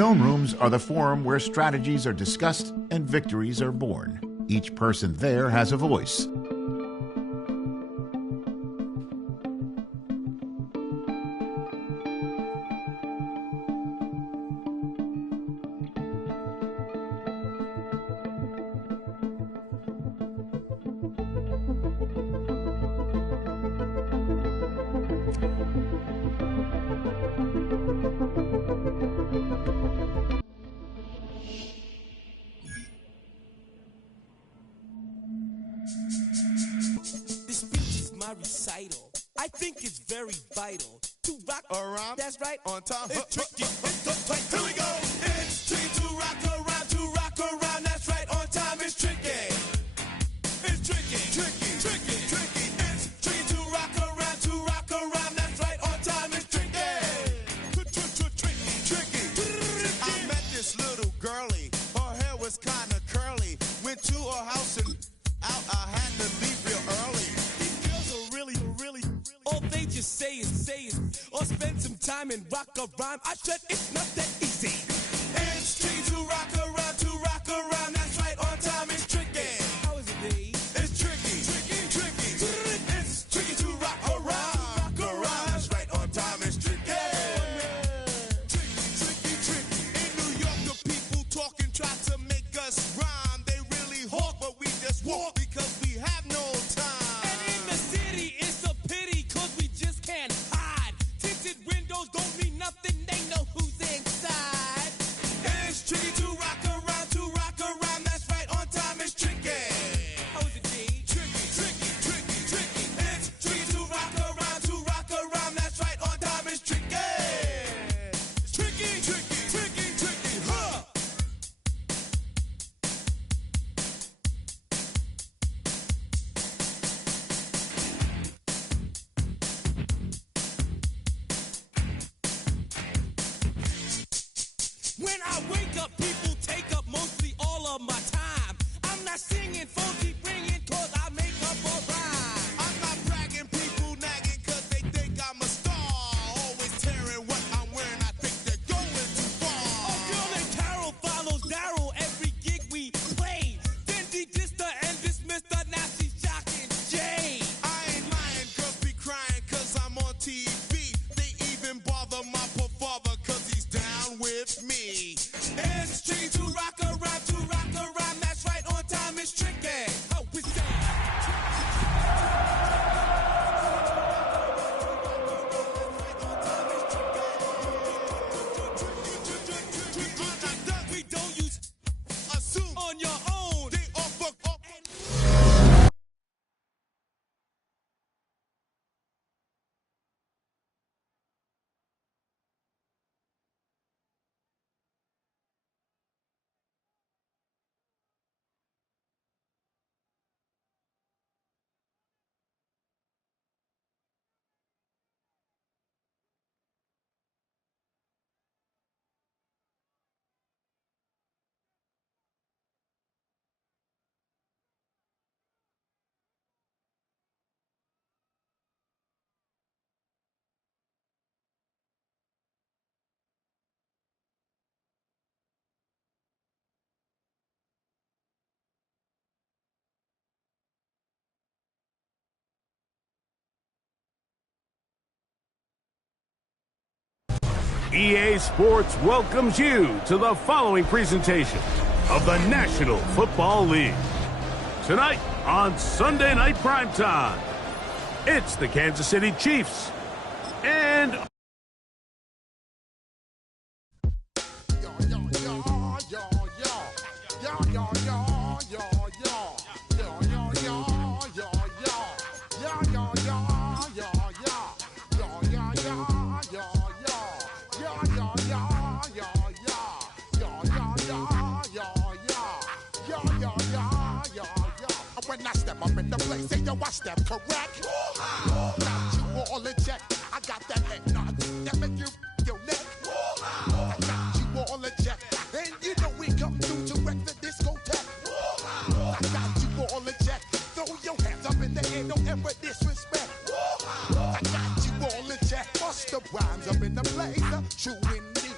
Film rooms are the forum where strategies are discussed and victories are born. Each person there has a voice. Recital. I think it's very vital to rock around. That's right. On time. It's tricky. It's here we go. It's tricky to rock around. To rock around. That's right. On time. It's tricky. It's tricky. Tricky. Tricky. Tricky. It's tricky to rock around. To rock around. That's right. On time. It's tricky. Tricky. Tricky. I met this little girlie. Her hair was kind of curly. Went to her house and out. I had to leave real early. All they just say is, or spend some time and rock a rhyme. I said it's not that easy. It's tricky to rock around, that's right, on time it's tricky. How is it, D? It's tricky. It's tricky to rock around, that's right, on time it's tricky. Tricky. In New York, the people talk and try to make us rhyme. They really hawk, but we just walk because we have no time. Don't mean nothing, they know who's inside. It's tricky to rock around, that's right, on time it's tricky. How is it, D? Tricky. It's tricky to rock around, that's right, on time it's tricky. Tricky, huh? When I wake up, people take up mostly all of my time. I'm not singing, funky, bringing, cause I make up a rhyme. I'm not bragging, people nagging, cause they think I'm a star. Always tearing what I'm wearing, I think they're going too far. A girl named Carol follows Daryl every gig we play. Then de-dissed her and dismissed her, now she's shocking Jay. I ain't lying, girls be crying, cause I'm on TV. They even bother my poor father, cause he's down with me. It's tricky to rock around, that's right, on time it's tricky. How is that? We don't use assume on your own. They all fuck up. EA Sports welcomes you to the following presentation of the National Football League. Tonight on Sunday Night Primetime, it's the Kansas City Chiefs and... When I step up in the place, say yo, I step correct. Got you all in check. I got that head nod that make you your neck. I got you all in check, and you know we come through to wreck the discotheque. I got you all in check. Throw your hands up in the air, don't ever disrespect. I got you all in check. Bust the rhymes up in the place, true indeed.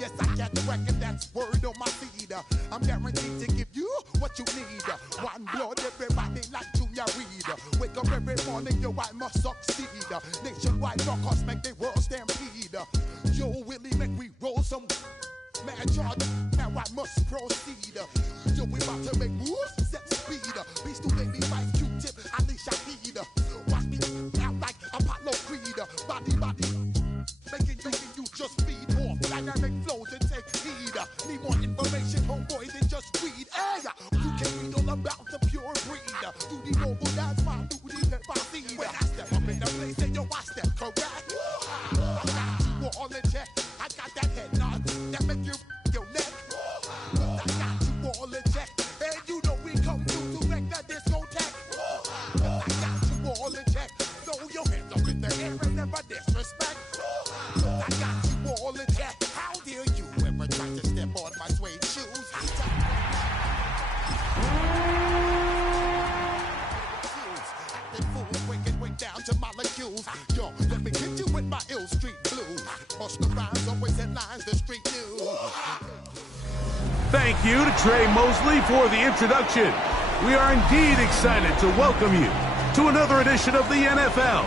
Yes, I get the record, that's word on my feed. I'm guaranteed to give you what you need. One blood, everybody like Junior Reed. Wake up every morning, yo, I must succeed. Nationwide knockouts make the world stampede. Yo, Willie, make we roll some mad charge. Now I must proceed. Yo, we about to make moves, set speed. Beast to make me fight Q-tip, Alicia Heed. Watch me out like Apollo Creed. Body, making you just feed off dynamic flows and take heed. Need more information, homeboy, than just read. Hey, you can read all about the pure breed. Do the noble dance, my duty, that I see. When I step up in the place, then yo, I step correct. I got you all in check. I got that head nod that make you your neck. I got you all in check. And you know we come through to wreck the discotheque. I got you all in check. Throw your hands up in the air and never disrespect. I got you all in check. How dare you ever try to step on my suede shoes? Acting fools, breaking down to molecules. Yo, let me hit you with my ill street blues. Most of rhymes always headlines the street news. Thank you to Trey Mosley for the introduction. We are indeed excited to welcome you to another edition of the NFL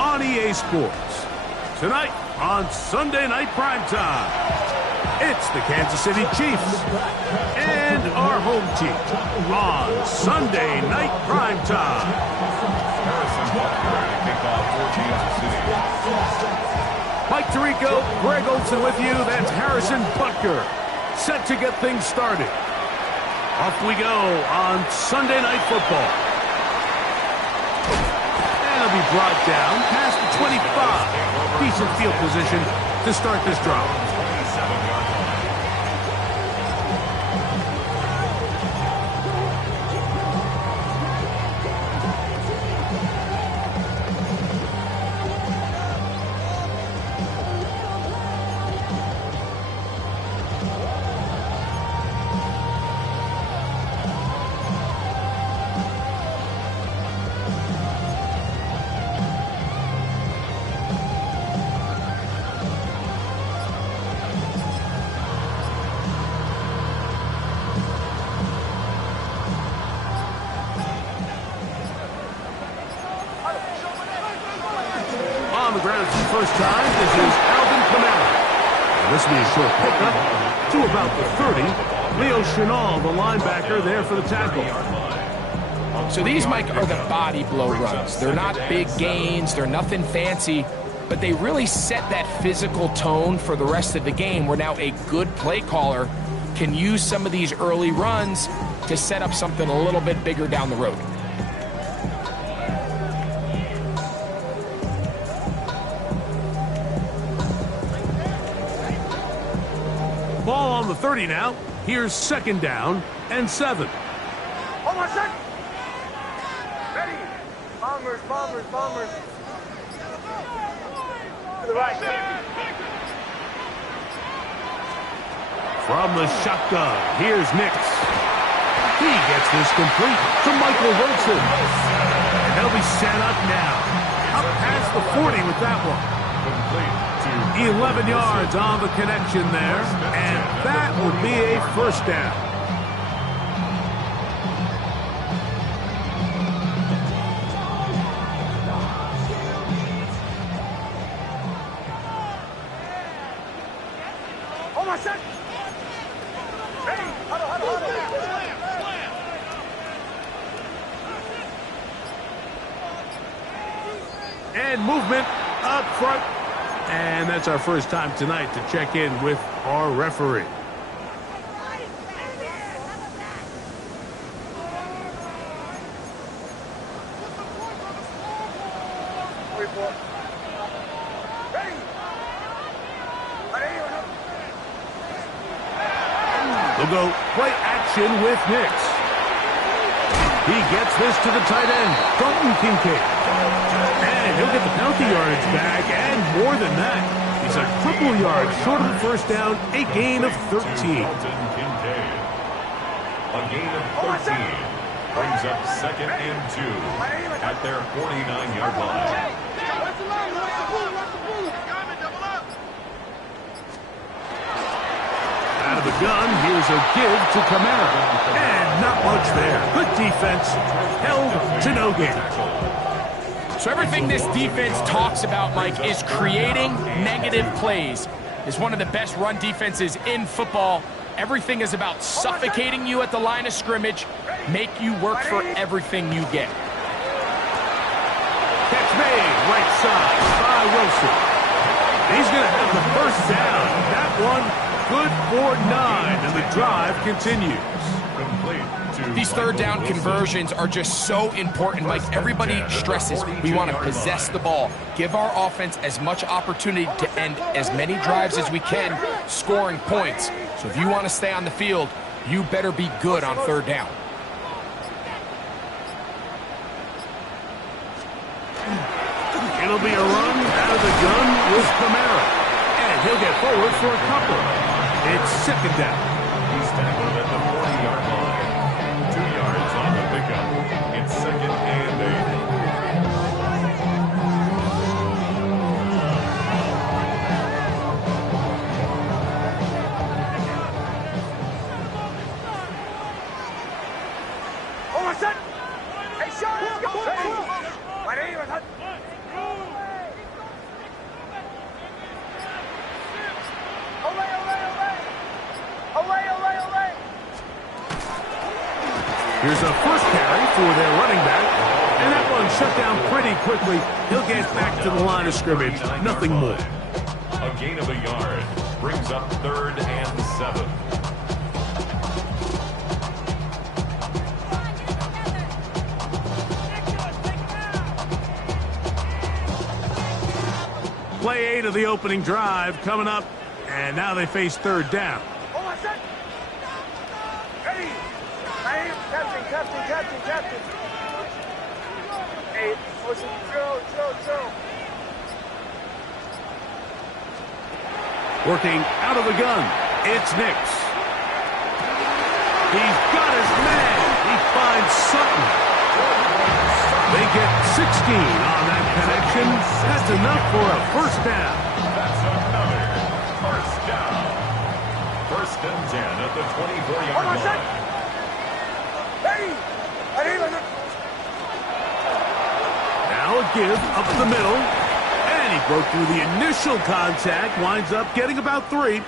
on EA Sports. Tonight on Sunday Night Primetime, it's the Kansas City Chiefs and our home team on Sunday Night Primetime. Mike Tirico, Greg Olson with you. That's Harrison Butker, set to get things started. Off we go on Sunday Night Football. And it'll be brought down past the 25. Decent field position to start this drive. On the ground for the first time, this is Alvin Kamara. And this will be a short pickup to about the 30. Leo Chenal, the linebacker, there for the tackle. So these, Mike, are the body blow runs. They're not big gains, they're nothing fancy, but they really set that physical tone for the rest of the game, where now a good play caller can use some of these early runs to set up something a little bit bigger down the road. Ball on the 30 now. Here's second down and 7. Hold on a second. Ready. Bombers. To the right. From the shotgun, here's Nix. He gets this complete to Michael Wilson. And they'll be set up now. Up past the 40 with that one. 11 yards on the connection there, and that will be a first down. Hold on a second. Ready. Huddle. And movement up front. And that's our first time tonight to check in with our referee. We'll go play action with Nix. He gets this to the tight end, Dalton Kincaid. And he'll get the penalty yardage back, and more than that. He's a triple yard short of the first down, a gain of 13. A gain of 13 brings up 2nd and 2 at their 49-yard line. out of the gun. Here's a give to Kamara. And not much there. Good defense. Held to no gain. So everything this defense talks about, Mike, is creating negative plays. It's one of the best run defenses in football. Everything is about suffocating you at the line of scrimmage, make you work for everything you get. Catch made, right side by Wilson. He's going to have the first down. That one good for 9, and the drive continues. These third down conversions are just so important, Mike. Everybody stresses we want to possess the ball, give our offense as much opportunity to end as many drives as we can, scoring points. So if you want to stay on the field, you better be good on third down. It'll be a run out of the gun with Kamara. And he'll get forward for a couple. It's second down. He's tackled at the 40-yard line. 2 yards on the pickup. It's second and 8. Here's a first carry for their running back. And that one shut down pretty quickly. He'll get back to the line of scrimmage. Nothing more. A gain of a yard brings up 3rd and 7. Play 8 of the opening drive coming up. And now they face third down. Captain. Hey, motion, drill. Working out of the gun, it's Nix. He's got his man. He finds Sutton. They get 16 on that connection. That's enough for a first down. That's another first down. 1st and 10 at the 24-yard line. Now a give up the middle. And he broke through the initial contact. Winds up getting about 3.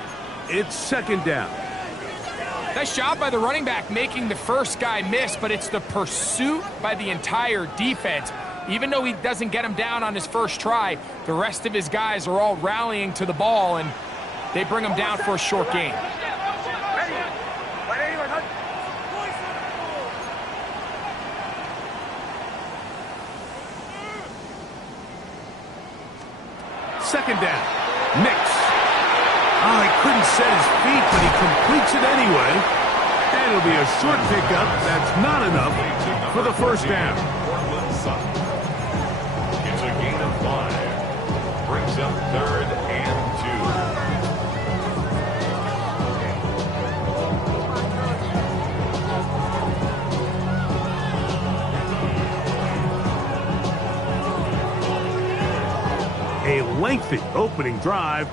It's second down. Nice job by the running back making the first guy miss, but it's the pursuit by the entire defense. Even though he doesn't get him down on his first try, the rest of his guys are all rallying to the ball, and they bring him down for a short gain. Second down. Nix. Oh, he couldn't set his feet, but he completes it anyway. And it'll be a short pickup. That's not enough for the first down. Portland Sutton. It's a gain of 5. Brings up 3rd and 2. A lengthy opening drive.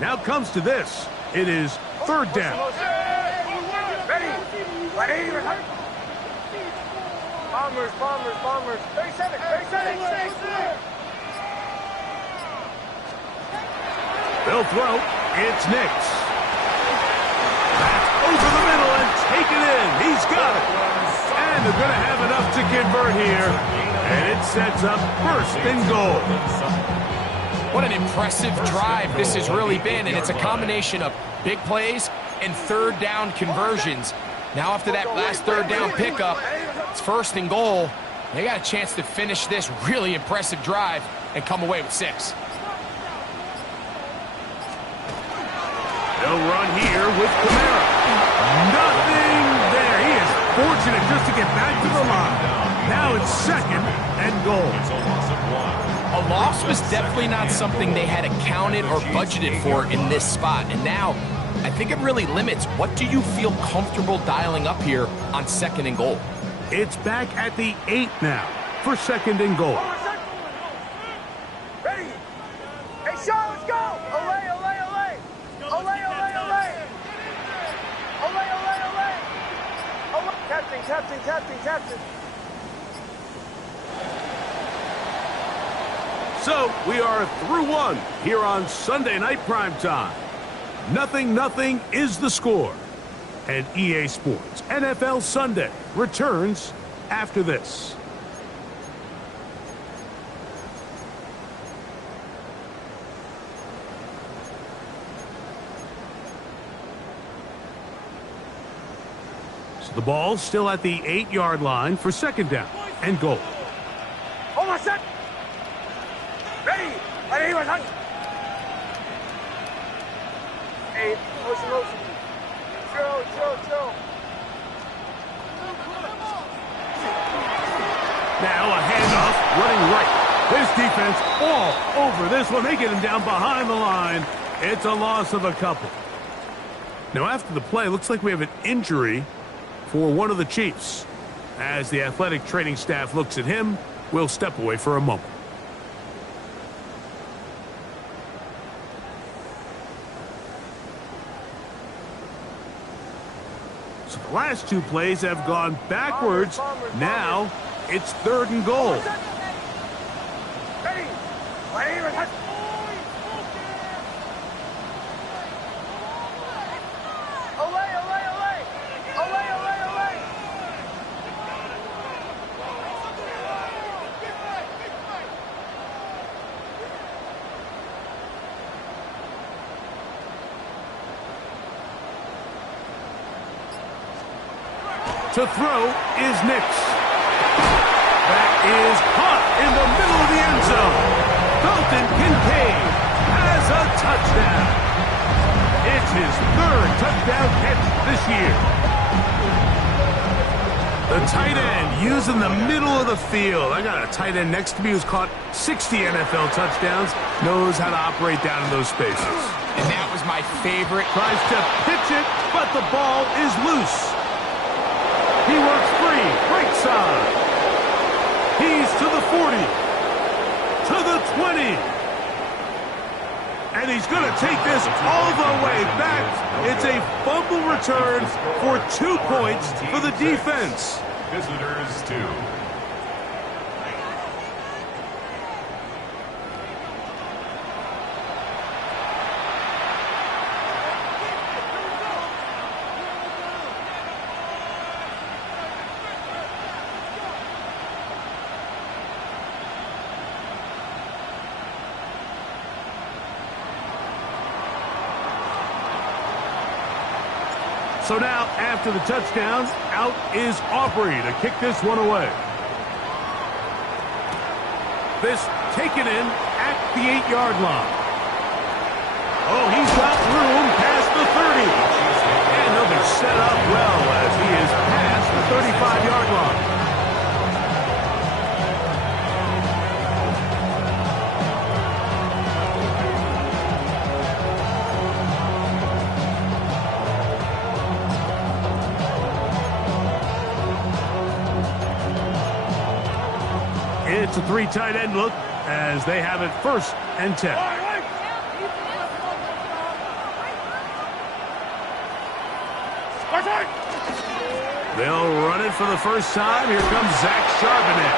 Now comes to this. It is third down. Bombers. 37. They'll throw. It's Nix. That's over the middle and take it in. He's got it. And they're going to have enough to convert here. And it sets up 1st and goal. What an impressive drive this has really been, and it's a combination of big plays and third down conversions. Now after that last third down pickup, it's 1st and goal. They got a chance to finish this really impressive drive and come away with 6. They'll run here with Kamara. Nothing there. He is fortunate just to get back to the line. Now it's 2nd and goal. It's a loss of 1. A loss was definitely not something they had accounted or budgeted for in this spot. And now, I think it really limits what do you feel comfortable dialing up here on 2nd and goal. It's back at the 8 now for 2nd and goal. Ready? Hey, Shaw, let's go! Olay! Captain. So we are through one here on Sunday Night Primetime. 0-0 is the score. And EA Sports NFL Sunday returns after this. So the ball still at the 8-yard line for second down and goal. Hold on, set. Ready. Hey, motion. Chill. Now a handoff running right. This defense all over this one. They get him down behind the line. It's a loss of a couple. Now after the play, looks like we have an injury for one of the Chiefs. As the athletic training staff looks at him, we'll step away for a moment. So the last two plays have gone backwards. Now it's 3rd and goal. Ready. To throw is Nix. That is caught in the middle of the end zone. Dalton Kincaid has a touchdown. It's his 3rd touchdown catch this year. The tight end using the middle of the field. I got a tight end next to me who's caught 60 NFL touchdowns, knows how to operate down in those spaces. And that was my favorite. Tries to pitch it, but the ball is loose. He works free, right side. He's to the 40, to the 20. And he's going to take this all the way back. It's a fumble return for 2 points for the defense. Visitors 2. So now, after the touchdown, out is Aubrey to kick this one away. This taken in at the 8-yard line. Oh, he's got room past the 30. And he'll be set up well as he is past the 35-yard line. It's a 3 tight end look as they have it 1st and 10. They'll run it for the first time. Here comes Zach Charbonnet.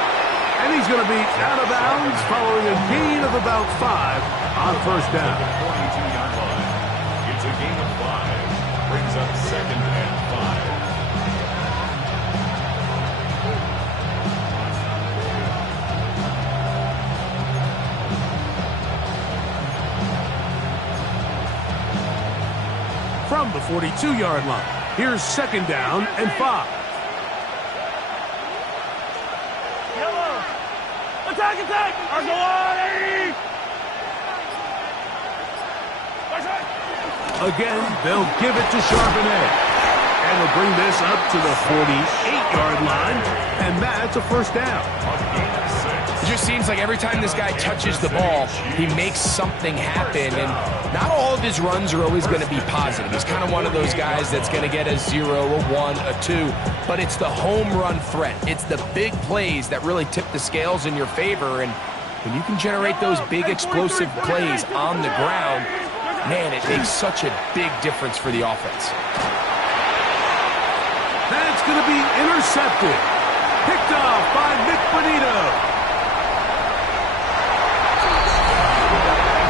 And he's going to be out of bounds following a gain of about 5 on 1st down. 42-yard line. It's a gain of 5. Brings up 2nd and 5. From the 42-yard line, here's 2nd down and 5. Attack! Arsolani! Again, they'll give it to Charbonnet. And they'll bring this up to the 48-yard line, and that's a 1st down. It just seems like every time this guy touches the ball, he makes something happen, and not all of his runs are always going to be positive. He's kind of one of those guys that's going to get a 0, a 1, a 2, but it's the home run threat. It's the big plays that really tip the scales in your favor, and when you can generate those big explosive plays on the ground, man, it makes such a big difference for the offense. That's going to be intercepted. Picked off by Nick Bonito.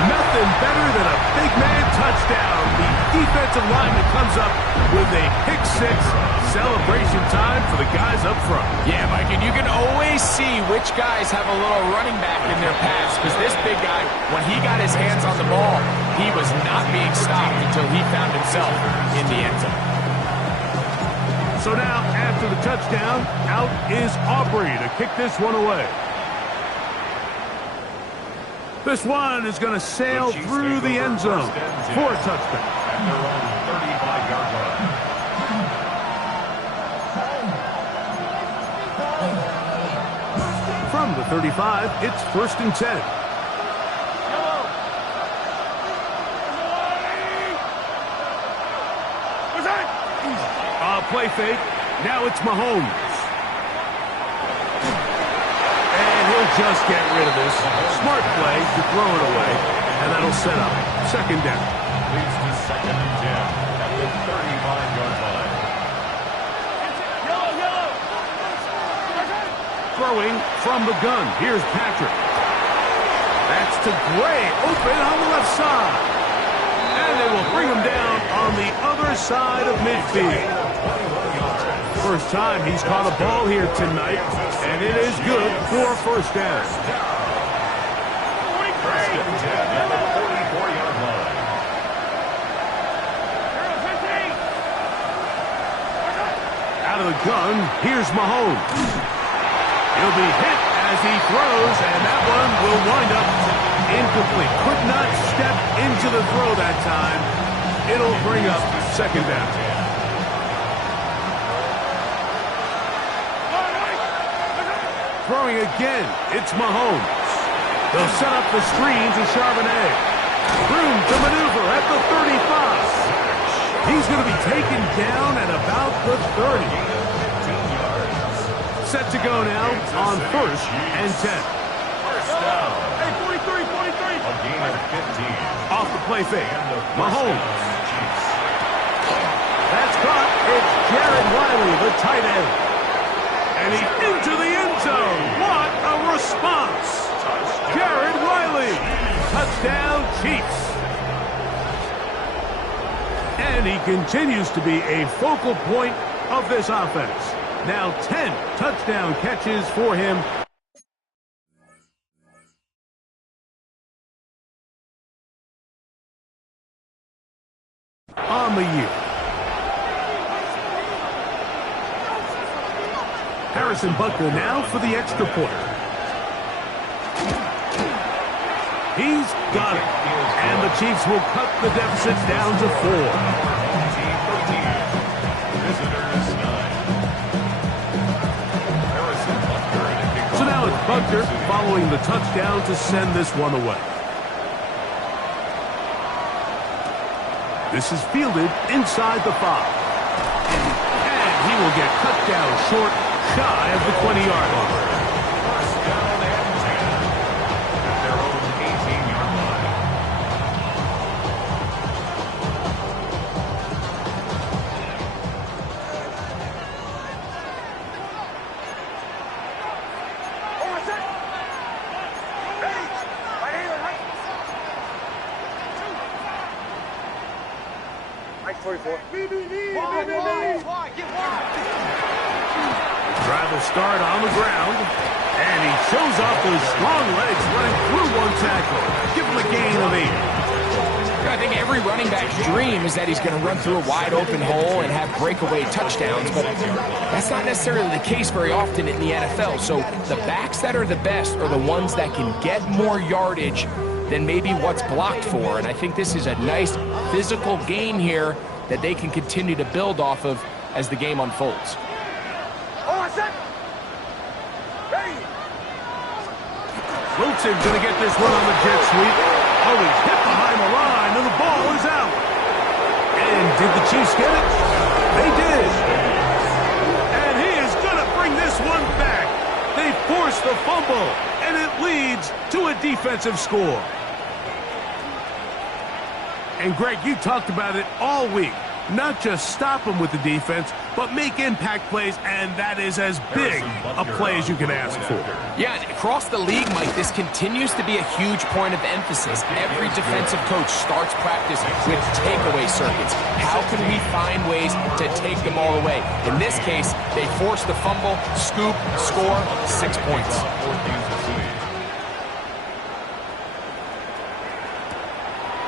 Nothing better than a big man touchdown. The defensive lineman comes up with a pick six. Celebration time for the guys up front. Yeah, Mike, and you can always see which guys have a little running back in their pass, because this big guy, when he got his hands on the ball, he was not being stopped until he found himself in the end zone. So now, after the touchdown, out is Aubrey to kick this one away. This one is going to sail through the end zone for a touchdown. At their own 35-yard line. From the 35, it's 1st and 10. Play fake. Now it's Mahomes. And he'll just get rid of this. Smart play to throw it away. And that'll set up 2nd down. Leads to 2nd and 10 at the 35-yard line. Throwing from the gun. Here's Patrick. That's to Gray. Open on the left side. And they will bring him down on the other side of midfield. First time he's caught a ball here tonight, and it is good for a 1st down. 1st and 10 at the 44-yard line. Out of the gun, here's Mahomes. He'll be hit as he throws, and that one will wind up incomplete. Could not step into the throw that time. It'll bring up 2nd down. Throwing again, it's Mahomes. They'll set up the screen to Charbonnet. Room to maneuver at the 35. He's going to be taken down at about the 30. Set to go now on 1st and 10. 1st down. Hey, 43. A gain of 15. Off the play fake. Mahomes. Mahomes. That's caught. It's Jared Wiley, the tight end. And he's into the end zone. What a response. Jared Wiley. Touchdown, Chiefs. And he continues to be a focal point of this offense. Now 10 touchdown catches for him. On the year. Harrison Butker now for the extra point. He's got it. And the Chiefs will cut the deficit down to 4. Visitors 9. So now it's Butker following the touchdown to send this one away. This is fielded inside the 5. And he will get cut down short, shy of the 20-yard line. 1st down and 10 at their own 18-yard line. Mike 44. Drive will start on the ground. And he shows off those strong legs running through one tackle. Give him a gain of 8. I think every running back's dream is that he's going to run through a wide open hole and have breakaway touchdowns, but that's not necessarily the case very often in the NFL. So the backs that are the best are the ones that can get more yardage than maybe what's blocked for. And I think this is a nice physical game here that they can continue to build off of as the game unfolds. Wilson going to get this one on the jet sweep. Oh, he's hit behind the line, and the ball is out. And did the Chiefs get it? They did. And he is going to bring this one back. They force the fumble, and it leads to a defensive score. And, Greg, you talked about it all week. not just stop them with the defense, but make impact plays, and that is as big a play as you can ask for. Yeah, and across the league, Mike, this continues to be a huge point of emphasis. Every defensive coach starts practice with takeaway circuits. How can we find ways to take them all away? In this case, they force the fumble, scoop, score, 6 points.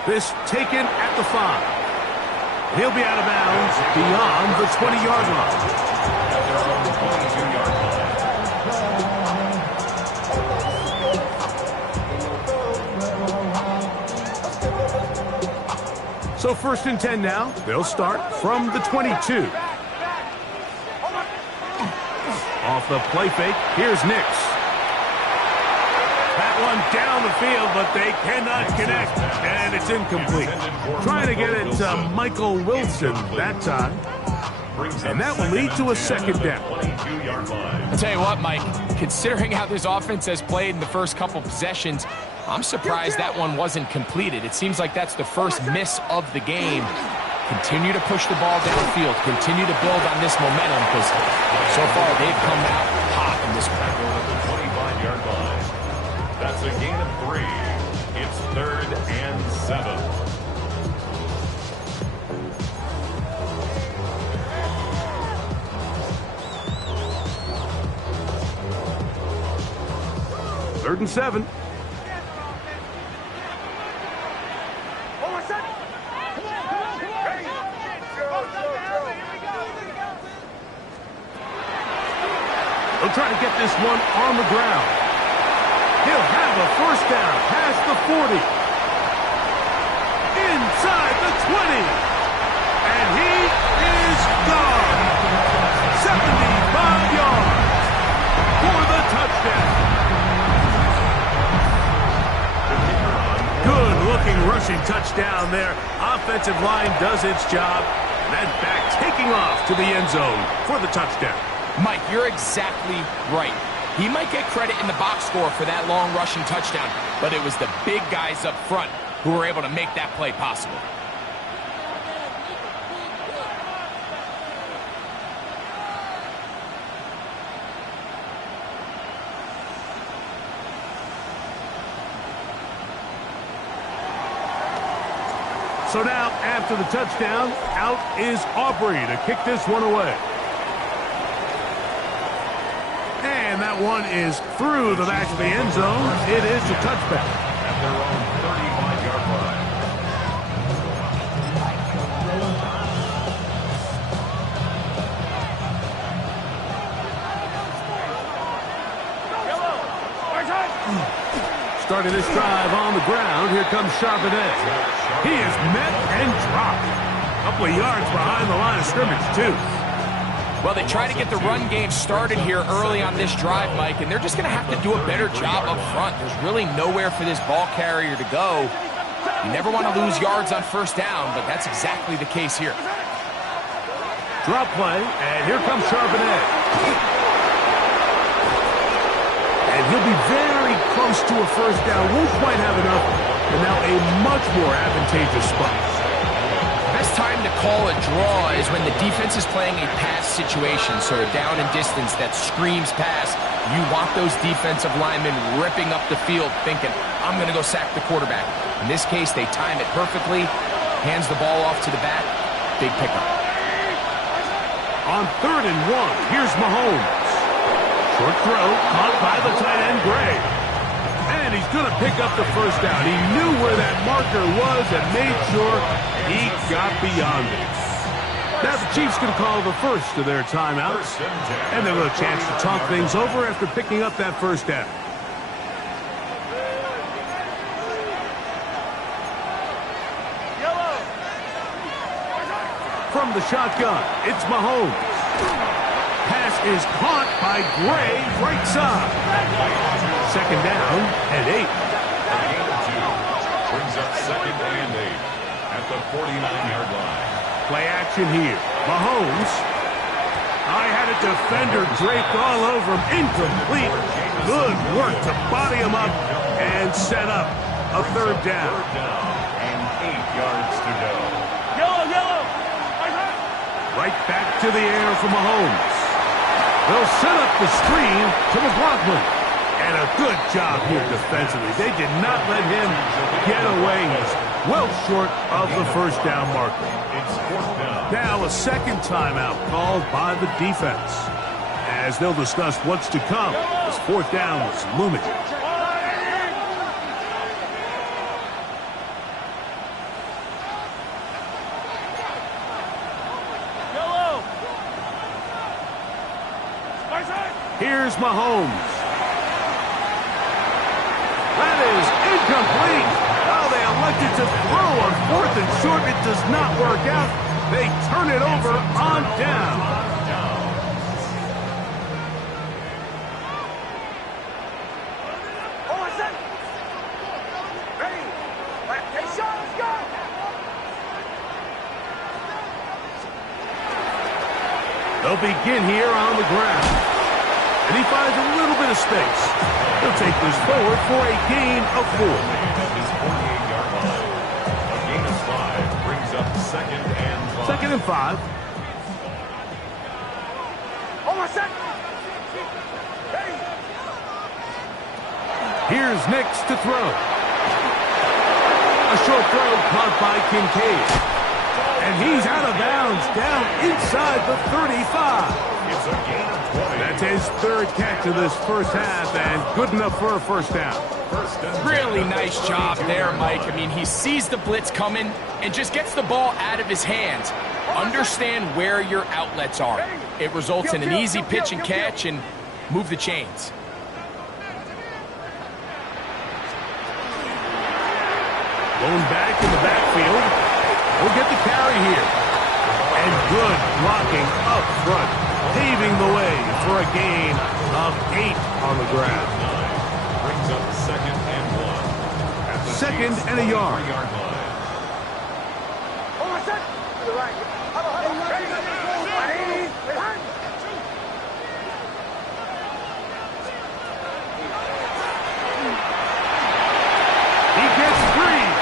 This taken at the 5. He'll be out of bounds beyond the 20-yard line. At their own 22-yard line. So 1st and 10 now. They'll start from the 22. Off the play fake, here's Nix. That one down the field, but they cannot connect, and it's incomplete. Trying to get it to Michael Wilson that time, and that will lead to a 2nd down. I'll tell you what, Mike, considering how this offense has played in the first couple possessions, I'm surprised that one wasn't completed. It seems like that's the first miss of the game. Continue to push the ball downfield. Continue to build on this momentum, because so far they've come out hot in this one. 25-yard line. That's a gain of 3. It's 3rd and 7. Third and 7. They'll try to get this one on the ground. He'll have a 1st down past the 40. Inside the 20. And he is gone. 75 yards for the touchdown. Good-looking rushing touchdown there. Offensive line does its job. And that back taking off to the end zone for the touchdown. Mike, you're exactly right. He might get credit in the box score for that long rushing touchdown, but it was the big guys up front who were able to make that play possible. So now, after the touchdown, out is Aubrey to kick this one away. And that one is through the back of the end zone. It is a touchback. At their own 35-yard line. Starting this drive on the ground, here comes Charbonnet. He is met and dropped. A couple of yards behind the line of scrimmage, too. Well, they try to get the run game started here early on this drive, Mike, and they're just going to have to do a better job up front. There's really nowhere for this ball carrier to go. You never want to lose yards on 1st down, but that's exactly the case here. Drop play, and here comes Charbonnet. And he'll be very close to a 1st down. Won't quite have enough, and now a much more advantageous spot. Best time to call a draw is when the defense is playing a pass situation, so a down and distance that screams pass. You want those defensive linemen ripping up the field thinking, I'm going to go sack the quarterback. In this case, they time it perfectly, hands the ball off to the back, big pickup. On 3rd and 1, here's Mahomes. Short throw, caught by the tight end, Gray. And he's going to pick up the 1st down. He knew where that marker was and made sure he got beyond it. Now the Chiefs can call the first of their timeouts. And they'll have a chance to talk things over after picking up that 1st down. From the shotgun, it's Mahomes. Pass is caught by Gray, right side. 2nd down and 8. Brings up 2nd and 8 at the 49-yard line. Play action here. Mahomes. I had a defender draped all over him. Incomplete. Good work to body him up and set up a 3rd down. 3rd down and 8 yards to go. Yellow! Right back to the air for Mahomes. They'll set up the screen to McLaughlin. And a good job here defensively. They did not let him get away. He's well short of the first down marker. It's fourth down. Now a second timeout called by the defense, as they'll discuss what's to come as fourth down is looming. Here's Mahomes. That is incomplete. Oh, they elected to throw on fourth and short. It does not work out. They turn it over on down. They'll begin here on the ground. And he finds a little bit of space. He'll take this forward for a gain of 4. His 48-yard line. A gain of 5 brings up second and 5. Second and 5. Here's Nix to throw. A short throw caught by Kincaid. And he's out of bounds, down inside the 35. It's a gain of 20. That's his third catch of this first half, and good enough for a first down. Really nice job there, Mike. I mean, he sees the blitz coming and just gets the ball out of his hands. Understand where your outlets are. It results in an easy pitch and catch and move the chains. Going back in the backfield. We'll get the carry here. And good blocking up front, paving the way for a gain of 8 on the ground. 9 brings up second and 1. At the Second Chiefs' and a yard. 3-yard line. He gets 3.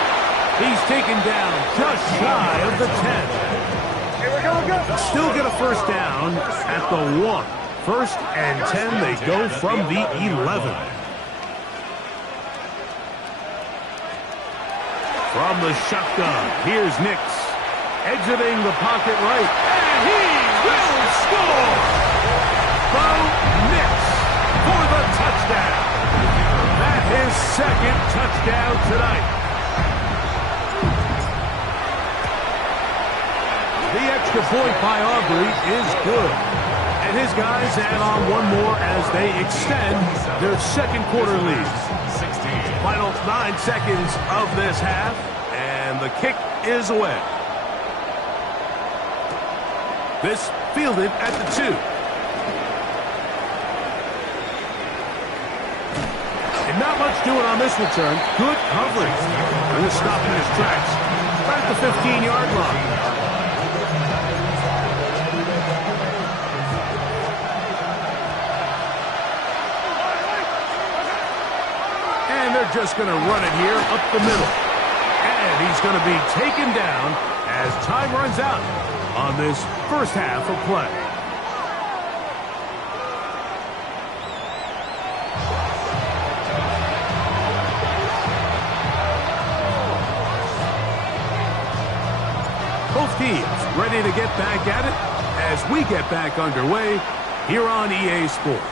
He's taken down just shy of the 10. Still get a first down at the 1. First and 10, they go from the 11. From the shotgun, here's Nix. Exiting the pocket right, and he will score! Bo Nix for the touchdown. That his second touchdown tonight. The extra point by Aubrey is good. And his guys add on one more as they extend their second quarter lead. 16. Final 9 seconds of this half, and the kick is away. This fielded at the 2. And not much doing on this return. Good coverage. And this stopping his tracks right at the 15-yard line. They're just going to run it here up the middle. And he's going to be taken down as time runs out on this first half of play. Both teams ready to get back at it as we get back underway here on EA Sports.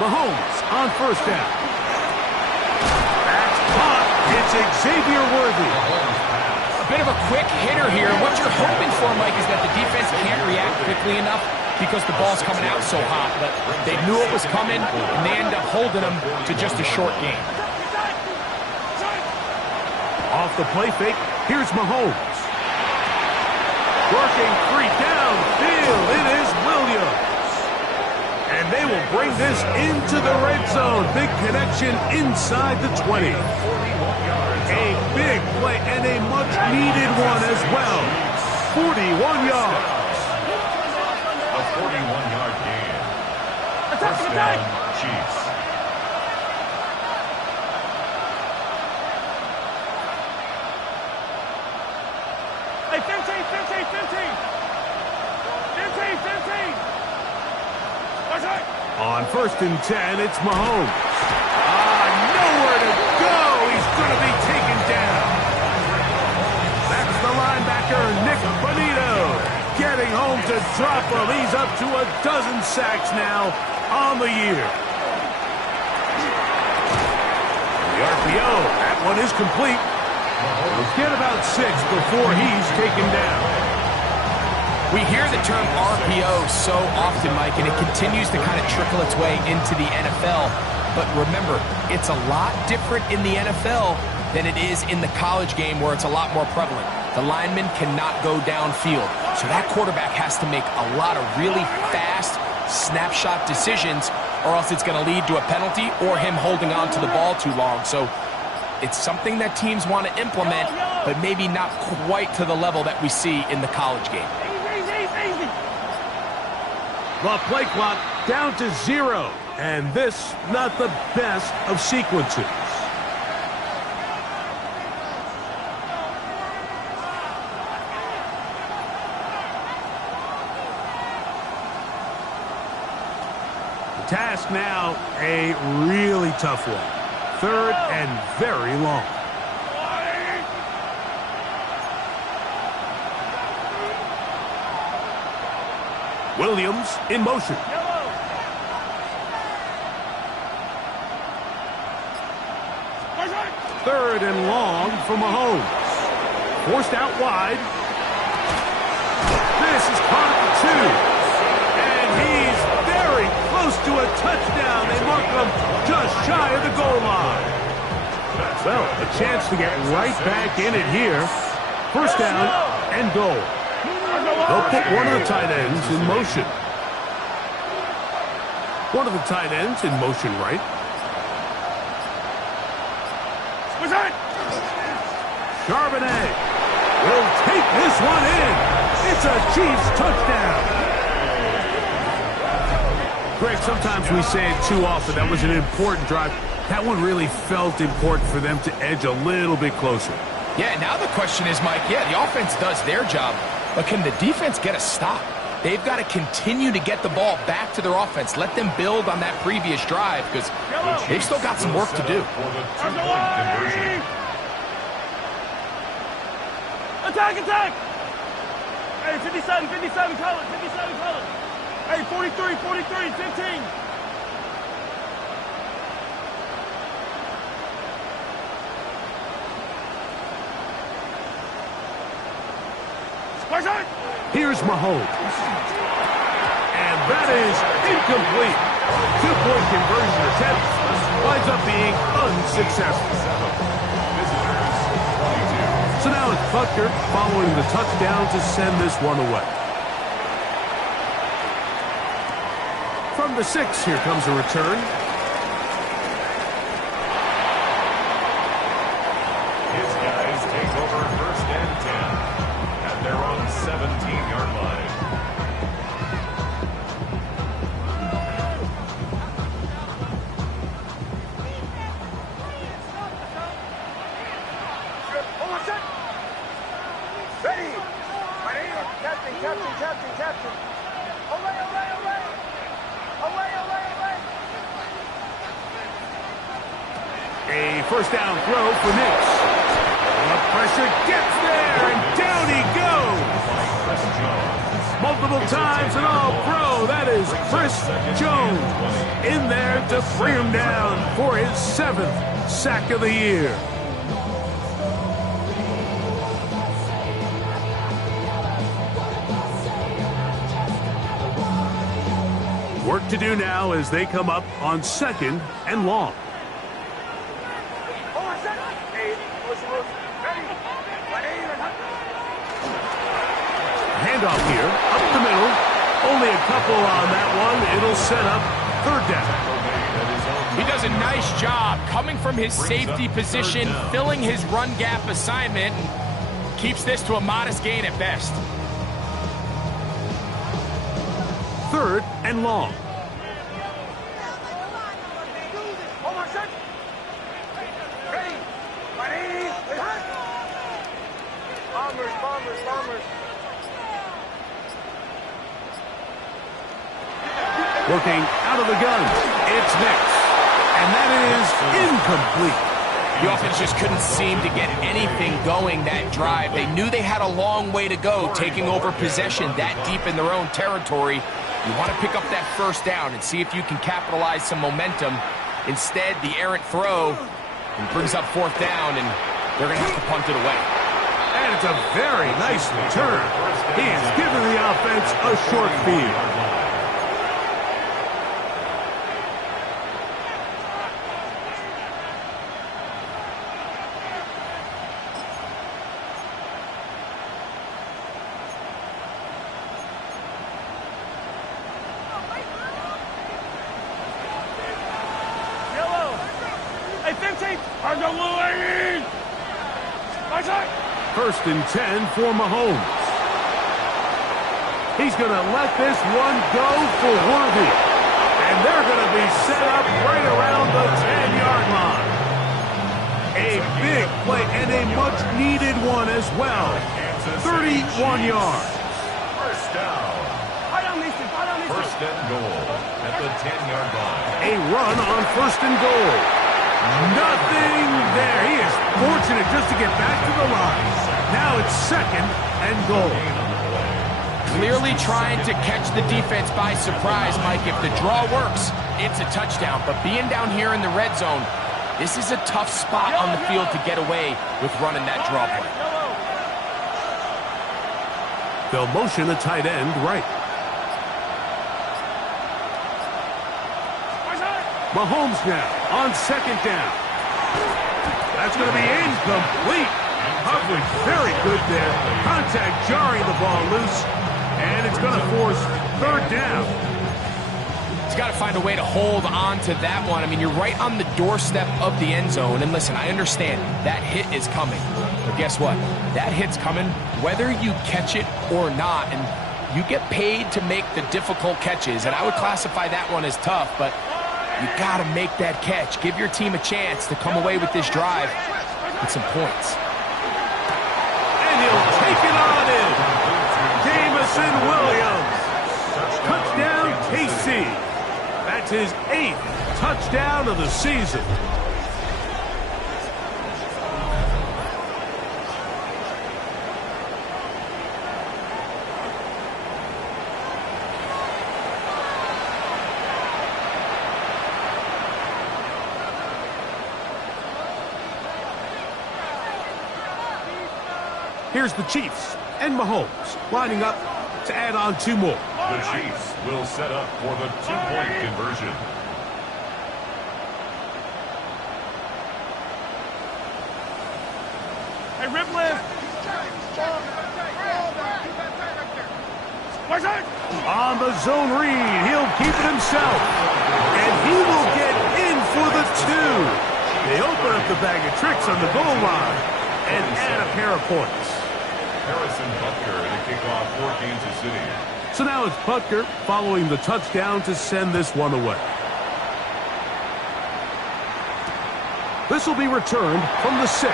Mahomes on first down. That's caught. It's Xavier Worthy. A bit of a quick hitter here. What you're hoping for, Mike, is that the defense can't react quickly enough because the ball's coming out so hot. But they knew it was coming, and they end up holding them to just a short game. Off the play fake, here's Mahomes. Working 3 downfield. It is Williams. And they will bring this into the red zone. Big connection inside the 20. A big play and a much-needed one as well. 41 yards. A 41-yard gain. First down, Chiefs. Hey, 15. 15. Watch it. On 1st and 10, it's Mahomes. Nowhere to go. He's going to be taken down. That's the linebacker, Nick Bonito, getting home to drop him. He's up to a dozen sacks now on the year. The RPO, that one is complete. We'll get about 6 before he's taken down. We hear the term RPO so often, Mike, and it continues to kind of trickle its way into the NFL. But remember, it's a lot different in the NFL than it is in the college game where it's a lot more prevalent. The lineman cannot go downfield. So that quarterback has to make a lot of really fast snapshot decisions, or else it's going to lead to a penalty or him holding on to the ball too long. So it's something that teams want to implement, but maybe not quite to the level that we see in the college game. The play clock down to 0, and this not the best of sequences. The task now, a really tough one. 3rd and very long. Williams in motion. 3rd and long for Mahomes. Forced out wide. This is caught at 2. And he's very close to a touchdown. They mark him just shy of the goal line. Well, a chance to get right back in it here. 1st down and goal. They'll put one of the tight ends in motion. One of the tight ends in motion right. Charbonnet will take this one in. It's a Chiefs touchdown. Greg, sometimes we say it too often. That was an important drive. That one really felt important for them to edge a little bit closer. Yeah, now the question is, Mike, the offense does their job, but can the defense get a stop? They've got to continue to get the ball back to their offense. Let them build on that previous drive because they've still got some work to do. Attack! Hey, 57, color. Hey, 43, 15. Here's Mahomes. And that is incomplete. 2-point conversion attempt winds up being unsuccessful. So now it's Butker following the touchdown to send this one away. From the 6, here comes a return. His guys take over 1st and 10. At their own 17-yard line. Ready! Captain! Away! A 1st down throw for Nix. The pressure gets there, and down he goes. Multiple times and all pro. That is Chris Jones in there to bring him down for his 7th sack of the year. Work to do now as they come up on 2nd and long. Handoff here, up the middle. Only a couple on that one. It'll set up 3rd down. He does a nice job coming from his safety position, filling his run gap assignment, and keeps this to a modest gain at best. 3rd and long. Working out of the gun, it's Nix, and that is incomplete. The offense just couldn't seem to get anything going that drive. They knew they had a long way to go, taking over possession that deep in their own territory. You want to pick up that 1st down and see if you can capitalize some momentum. Instead, the errant throw brings up 4th down, and they're going to have to punt it away. And it's a very nice return. He has given the offense a short field. First and 10 for Mahomes. He's going to let this one go for Worthy. And they're going to be set up right around the 10-yard line. A big play and a much-needed one as well. 31 yards. First down. First and goal at the 10-yard line. A run on 1st and goal. Nothing there. He is fortunate just to get back to the line. Now it's 2nd and goal. Clearly trying to catch the defense by surprise, Mike. If the draw works, it's a touchdown. But being down here in the red zone, this is a tough spot on the field to get away with running that draw play. They'll motion a tight end right. Mahomes now on 2nd down. That's going to be incomplete. Coverage very good there. Contact jarring the ball loose. And it's going to force 3rd down. He's got to find a way to hold on to that one. I mean, you're right on the doorstep of the end zone. And listen, I understand that hit is coming. But guess what? That hit's coming whether you catch it or not. And you get paid to make the difficult catches. And I would classify that one as tough. But you got to make that catch. Give your team a chance to come away with this drive with some points. And he'll take it on in. Jameson Williams. Touchdown, KC. That's his 8th touchdown of the season. Here's the Chiefs and Mahomes lining up to add on 2 more. The Chiefs will set up for the 2-point conversion. Hey, rip lift. On the zone read, he'll keep it himself. And he will get in for the 2. They open up the bag of tricks on the goal line and add a pair of points. Harrison Butker to kick off for Kansas City. So now it's Butker following the touchdown to send this one away. This will be returned from the 6.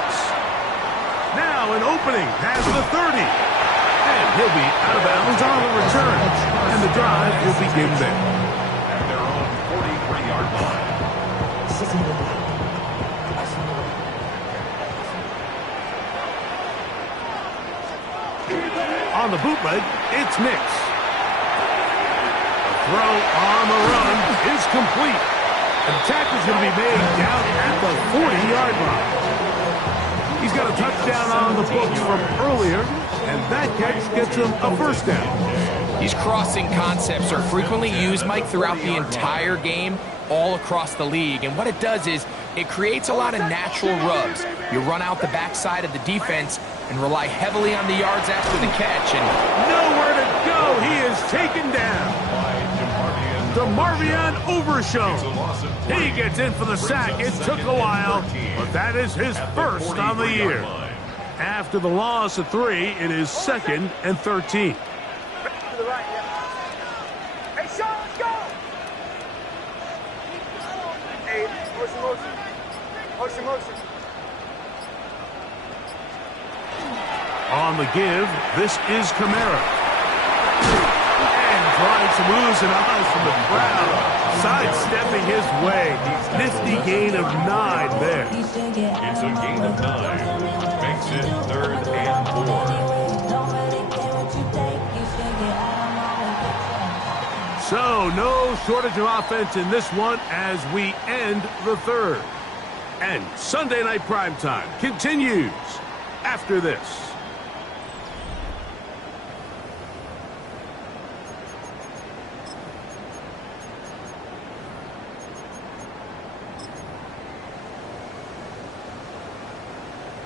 Now an opening has the 30. And he'll be out of bounds on the return. And the drive will begin there. At their own 43-yard line. On the bootleg, it's Nix. The throw on the run is complete. And the tackle's going to be made down at the 40-yard line. He's got a touchdown on the books from earlier, and that catch gets him a 1st down. These crossing concepts are frequently used, Mike, throughout the entire game, all across the league. And what it does is it creates a lot of natural rubs. You run out the backside of the defense and rely heavily on the yards after the catch. And nowhere to go. He is taken down. DeMarvion Overshown. He gets in for the sack. It took a while, but that is his 1st on the year. After the loss of 3, it is 2nd and 13. On the give, this is Kamara. And drawing some oohs and ahs from the crowd. Sidestepping his way. Nifty gain of 9 there. It's a gain of 9. Makes it 3rd and 4. So, no shortage of offense in this one as we end the 3rd. And Sunday Night Primetime continues after this.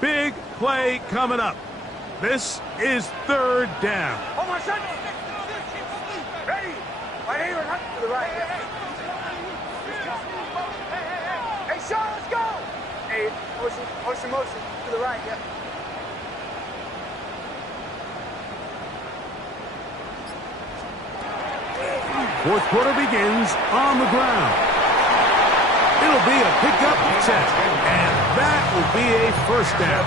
Big play coming up. This is 3rd down. Oh, my son! Ready? Right here, and to the right. Hey, Sean, let's go! Hey, motion, to the right, yeah. Fourth quarter begins on the ground. It'll be a pickup of 10, and that will be a 1st down.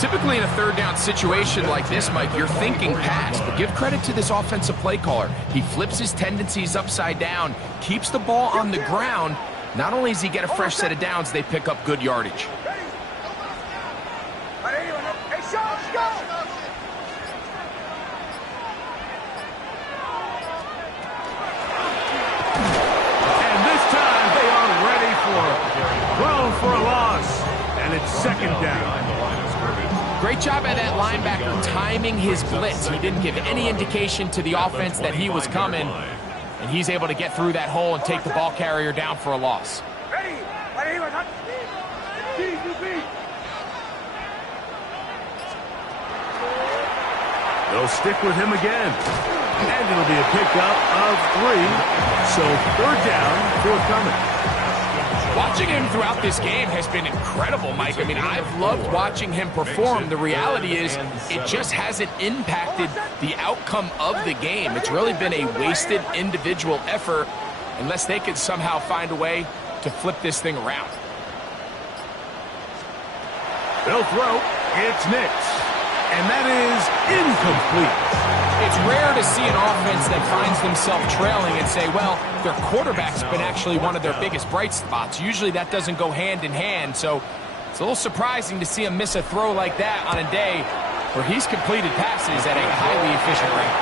Typically in a 3rd down situation like this, Mike, you're thinking pass, but give credit to this offensive play caller. He flips his tendencies upside down, keeps the ball on the ground. Not only does he get a fresh set of downs, they pick up good yardage. Hey, Sean, let's go! And this time they are ready for it. Thrown for a loss, and it's 2nd down. Great job by that linebacker timing his blitz. He didn't give any indication to the offense that he was coming, and he's able to get through that hole and take the ball carrier down for a loss. Ready? Right here, They'll stick with him again. And it'll be a pickup of 3. So 3rd down, forthcoming. Watching him throughout this game has been incredible, Mike. I mean, I've loved watching him perform. The reality is it just hasn't impacted the outcome of the game. It's really been a wasted individual effort unless they could somehow find a way to flip this thing around. They'll throw. It's Nix. And that is incomplete. It's rare to see an offense that finds themselves trailing and say, well, their quarterback's been actually one of their biggest bright spots. Usually that doesn't go hand in hand, so it's a little surprising to see him miss a throw like that on a day where he's completed passes at a highly efficient rate.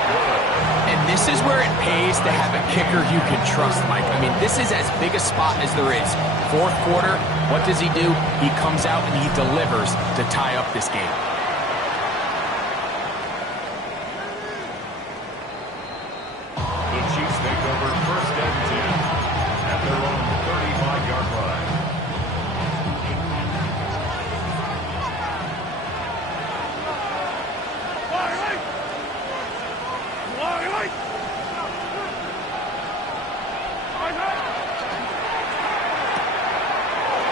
And this is where it pays to have a kicker you can trust, Mike. I mean, this is as big a spot as there is. 4th quarter, what does he do? He comes out and he delivers to tie up this game. Take over 1st and 10 at their own 35-yard line.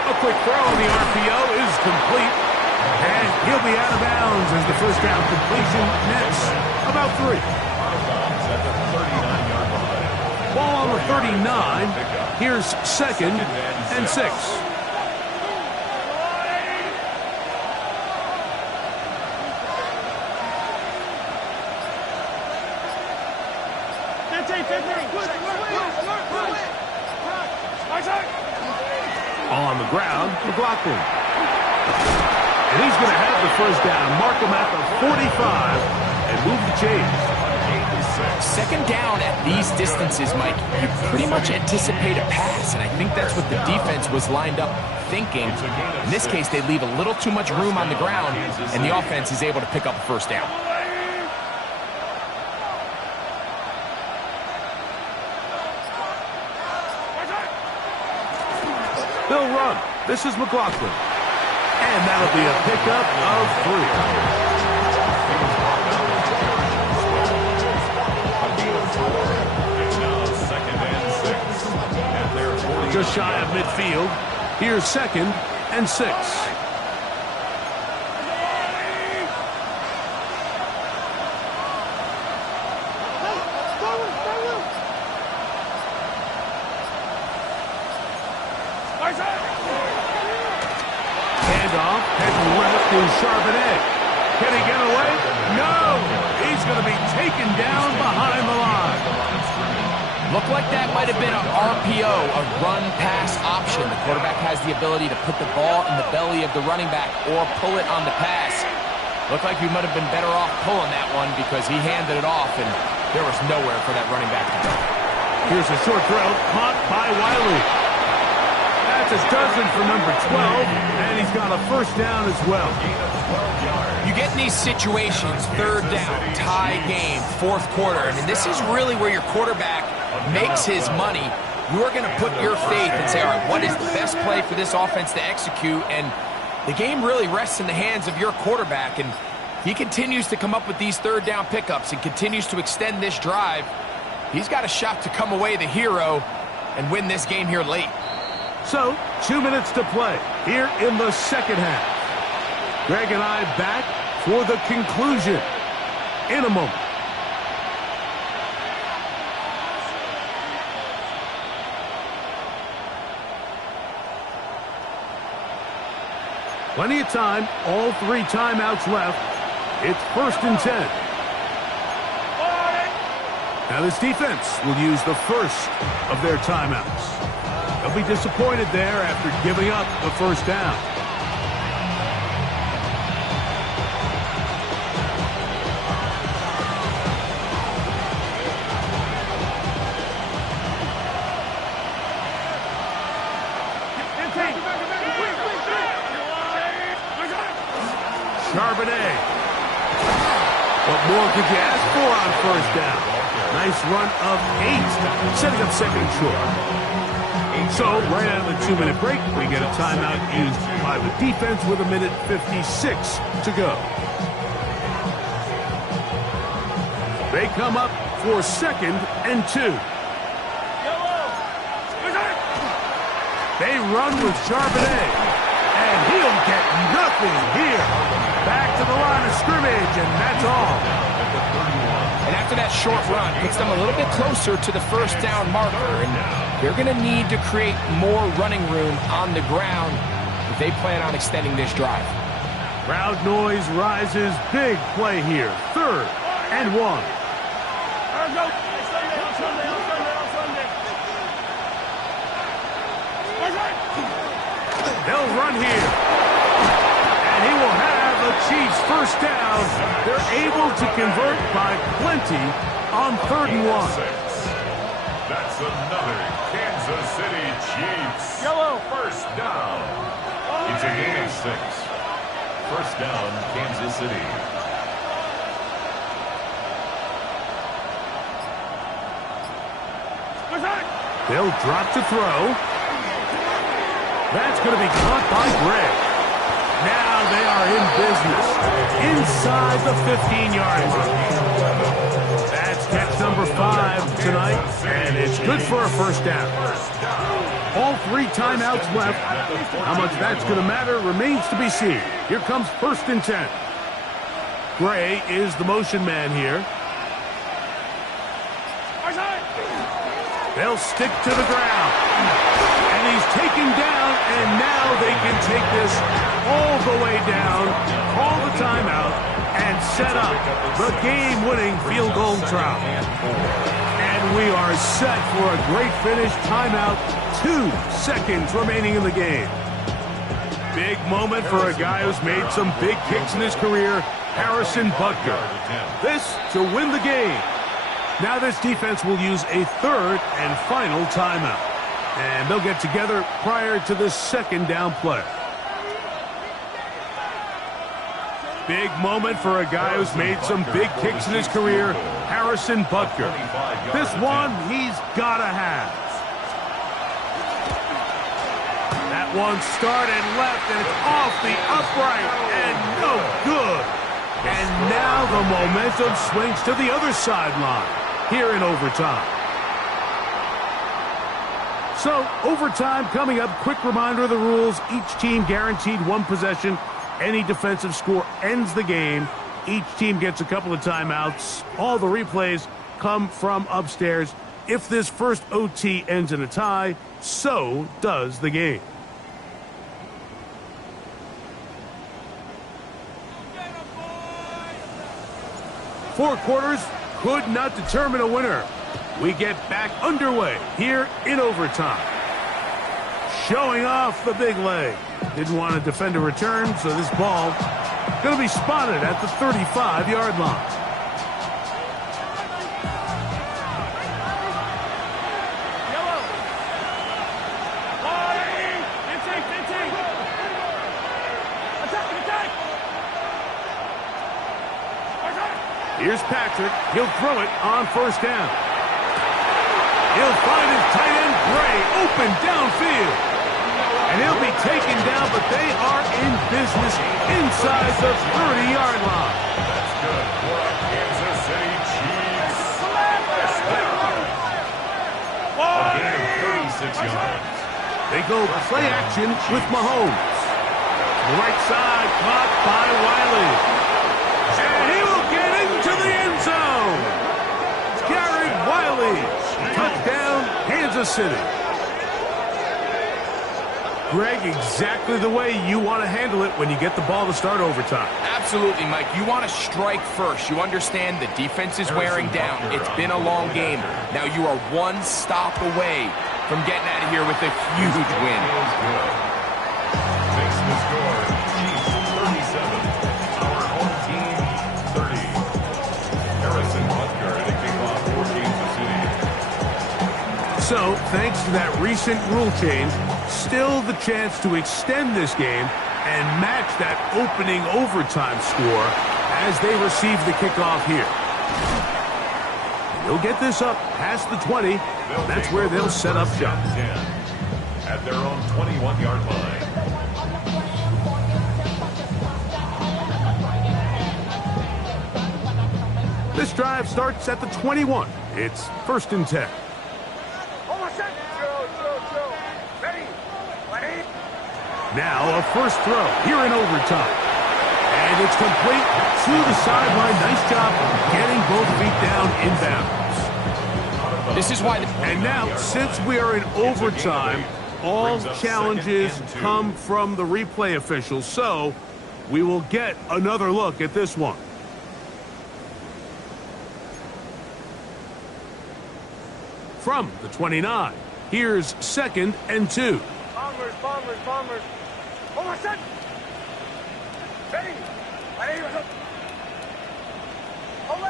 A quick throw on the RPO is complete. And he'll be out of bounds as the 1st down completion nets about 3. Ball on the 39. Here's 2nd and 6. On the ground, McLaughlin. And he's going to have the 1st down. Mark him at the 45 and move the chains. 2nd down at these distances, Mike, you pretty much anticipate a pass, and I think that's what the defense was lined up thinking. In this case, they leave a little too much room on the ground, and the offense is able to pick up a 1st down. They'll run. This is McLaughlin. And that'll be a pickup of 3. Just shy of midfield. Here's 2nd and 6. Handoff, heading left is Charbonnet. Can he get away? No! He's going to be taken down behind the line. Looked like that might have been an RPO, a run-pass option. The quarterback has the ability to put the ball in the belly of the running back or pull it on the pass. Looked like he might have been better off pulling that one because he handed it off, and there was nowhere for that running back to go. Here's a short throw, caught by Wiley. That's a dozen for number 12, and he's got a first down as well. You get in these situations, third down, tie game, fourth quarter, and this is really where your quarterback makes his money. You are going to put your faith and say, all right, what is the best play for this offense to execute? And the game really rests in the hands of your quarterback, and he continues to come up with these third down pickups and continues to extend this drive. He's got a shot to come away the hero and win this game here late. So, 2 minutes to play here in the second half. Greg and I back for the conclusion in a moment. Plenty of time, all 3 timeouts left. It's 1st and 10. Now this defense will use the first of their timeouts. They'll be disappointed there after giving up the first down. Charbonnet. What more could you ask for on first down? Nice run of 8, setting up second and short. So, right out of the 2-minute break, we get a timeout used by the defense with 1:56 to go. They come up for 2nd and 2. They run with Charbonnet, and he'll get nothing here. Back to the line of scrimmage, and that's all. And after that short run, puts them a little bit closer to the first down marker, and they're going to need to create more running room on the ground if they plan on extending this drive. Crowd noise rises. Big play here. 3rd and 1. They'll run here. And he will have the Chiefs first down. They're able to convert by plenty on 3rd and 1. That's another Kansas City Chiefs. First down. It's a gain of 6. First down, Kansas City. They'll drop to throw. That's going to be caught by Gray. Now they are in business inside the 15-yard line. That's catch number 5 tonight, and it's good for a first down. All 3 timeouts left. How much that's going to matter remains to be seen. Here comes 1st and 10. Gray is the motion man here. They'll stick to the ground. And he's taken down, and now they can take this all the way down, call the timeout, and set up the game-winning field goal try. And we are set for a great finish. Timeout, 2 seconds remaining in the game. Big moment for a guy who's made some big kicks in his career, Harrison Butker. This to win the game. Now this defense will use a 3rd and final timeout. And they'll get together prior to the 2nd down play. Big moment for a guy who's made some big kicks in his career, Harrison Butker. This one he's got to have. That one started left, and it's off the upright, and no good. And now the momentum swings to the other sideline here in overtime. So, overtime coming up. Quick reminder of the rules. Each team guaranteed 1 possession. Any defensive score ends the game. Each team gets a couple of timeouts. All the replays come from upstairs. If this first OT ends in a tie, so does the game. 4 quarters could not determine a winner. We get back underway here in overtime. Showing off the big leg. Didn't want to defend a return, so this ball going to be spotted at the 35-yard line. Here's Patrick. He'll throw it on first down. He'll find his tight end, Gray, open downfield. And he'll be taken down, but they are in business inside the 30-yard line. That's good for a Kansas City Chiefs. A gain of 36 yards. They go play action with Mahomes. The right side caught by Wiley. And he will get into the end zone. Garrett Wiley. Touchdown, Kansas City. Greg, exactly the way you want to handle it when you get the ball to start overtime. Absolutely, Mike. You want to strike first. You understand the defense is wearing down. It's been a long game. Now you are one stop away from getting out of here with a huge win. Makes the score, Chiefs 37, our home team 30. Harrison Butker to kick off for Kansas City. So, thanks to that recent rule change, still the chance to extend this game and match that opening overtime score as they receive the kickoff here. They'll get this up past the 20. That's where they'll set up shop. At their own 21-yard line. This drive starts at the 21. It's 1st and 10. Now a first throw here in overtime. And it's complete to the sideline. Nice job getting both feet down inbounds. This is why. And now, since we are in overtime, all challenges come from the replay officials. So we will get another look at this one. From the 29, here's 2nd and 2. Bombers. Oh, my son! Ready? Ole!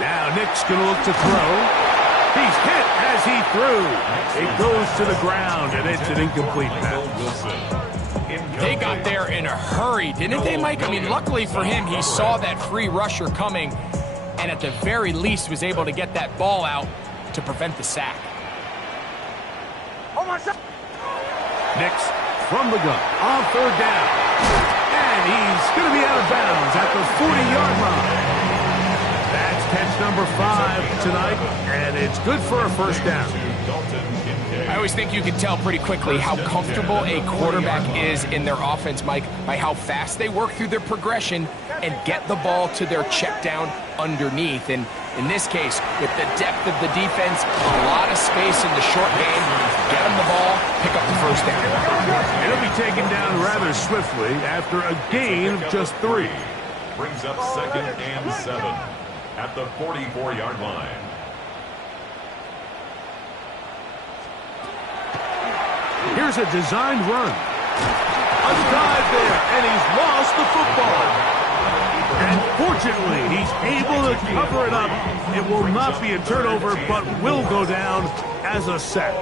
Now Nick's going to look to throw. He's hit as he threw. It goes to the ground, and it's an incomplete pass. They got there in a hurry, didn't they, Mike? I mean, luckily for him, he saw that free rusher coming, and at the very least was able to get that ball out to prevent the sack. Nick's from the gun on 3rd down. And he's going to be out of bounds at the 40-yard line. That's catch number 5 tonight, and it's good for a first down. I always think you can tell pretty quickly how comfortable a quarterback is in their offense, Mike, by how fast they work through their progression and get the ball to their check down underneath. And in this case, with the depth of the defense, a lot of space in the short game, get them the ball, pick up the first down. It'll be taken down rather swiftly after a gain of just 3. Brings up 2nd and 7 at the 44-yard line. Here's a designed run. A dive there, and he's lost the football. And fortunately, he's able to cover it up. It will not be a turnover, but will go down as a sack.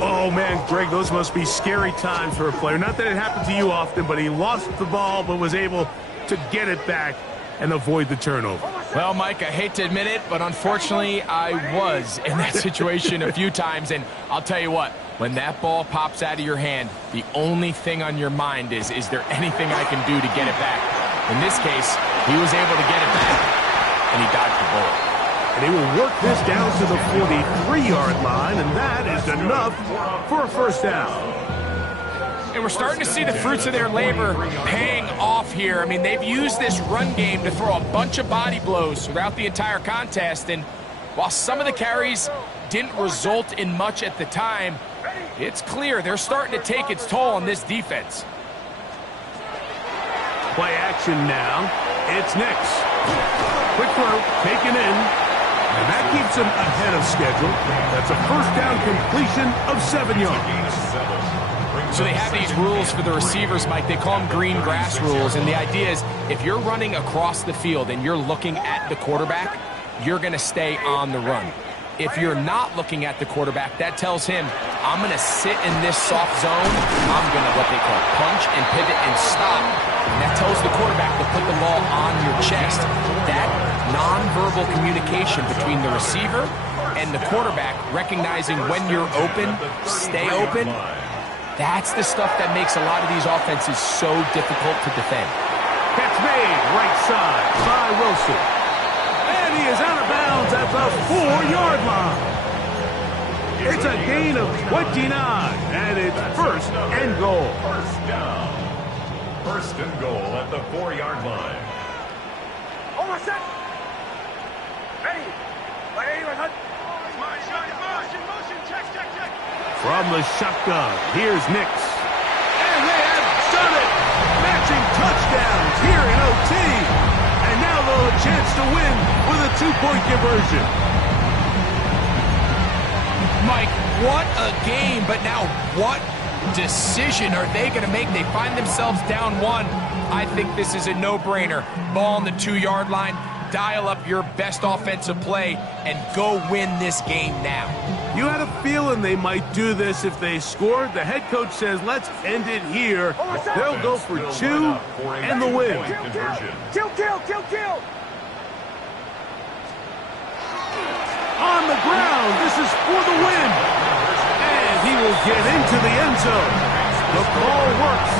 Oh, man, Greg, those must be scary times for a player. Not that it happened to you often, but he lost the ball but was able to get it back and avoid the turnover. Well, Mike, I hate to admit it, but unfortunately, I was in that situation a few times. And I'll tell you what, when that ball pops out of your hand, the only thing on your mind is there anything I can do to get it back? In this case, he was able to get it back, and he dodged the bullet. And he will work this down to the 43-yard line, and that is enough for a first down. And we're starting to see the fruits of their labor paying off here. I mean, they've used this run game to throw a bunch of body blows throughout the entire contest. And while some of the carries didn't result in much at the time, it's clear they're starting to take its toll on this defense. Play action now. It's Nix. Quick throw, taken in. And that keeps him ahead of schedule. That's a first down completion of 7 yards. So they have these rules for the receivers, Mike. They call them green grass rules. And the idea is if you're running across the field and you're looking at the quarterback, you're going to stay on the run. If you're not looking at the quarterback, that tells him, I'm going to sit in this soft zone. I'm going to what they call punch and pivot and stop. And that tells the quarterback to put the ball on your chest. That nonverbal communication between the receiver and the quarterback, recognizing when you're open, stay open, that's the stuff that makes a lot of these offenses so difficult to defend. Catch made right side by Wilson. And he is out of bounds at the 4-yard line. It's a gain of 29, and it's first and goal. First down. First and goal at the 4-yard line. Over set. Ready. Motion. Check. From the shotgun, here's Nix. And they have done it! Matching touchdowns here in OT. And now they'll have a chance to win with a 2-point conversion. Mike, what a game, but now what decision are they going to make? They find themselves down 1. I think this is a no-brainer. Ball on the 2-yard line, dial up your best offensive play, and go win this game now. You had a feeling they might do this if they scored. The head coach says, let's end it here. They'll go for 2 and the win. Kill. On the ground, this is for the win. And he will get into the end zone. The ball works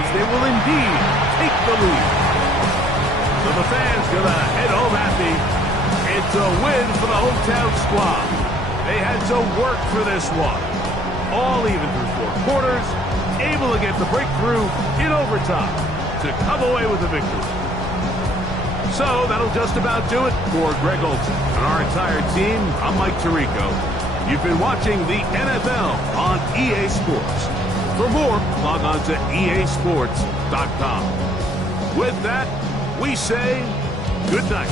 as they will indeed take the lead. So the fans gonna head home happy. It's a win for the hometown squad. They had to work for this one. All even through 4 quarters, able to get the breakthrough in overtime to come away with the victory. So that'll just about do it for Greg Olsen and our entire team. I'm Mike Tirico. You've been watching the NFL on EA Sports. For more, log on to easports.com. With that, we say good night.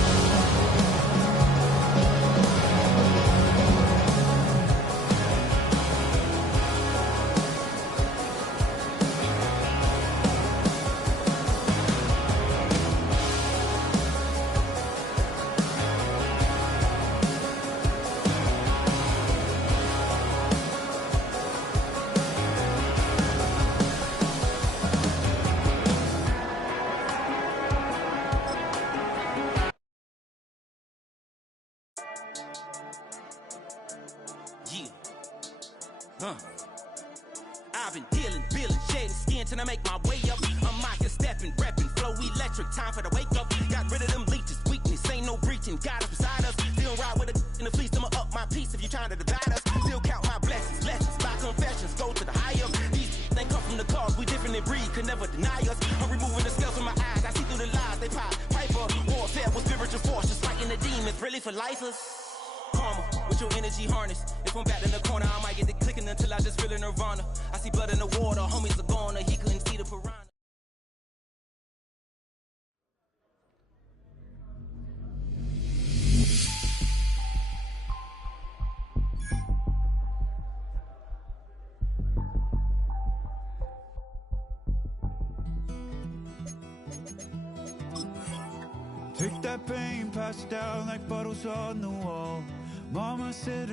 I've been dealing, shedding skin till I make my way up. I'm out here stepping, repping, flow electric, time for the wake up. Got rid of them leeches, weakness, ain't no breaching. Got us beside us, still ride with a in the fleece. I'ma up my piece if you trying to divide us. Still count my blessings, lessons, my confessions, go to the higher. These they come from the cause, we different in breed, could never deny us. I'm removing the scales from my eyes, I see through the lies they pop. Piper, warfare with spiritual force, just fighting the demons, really for lifers. Karma, with your energy harness. If I'm back in the corner, I might get the clicking until I just feel a nirvana. I see blood in the water, homies are gone, he couldn't see the piranha. Take that pain, pass it down like bottles on the wall. Mama said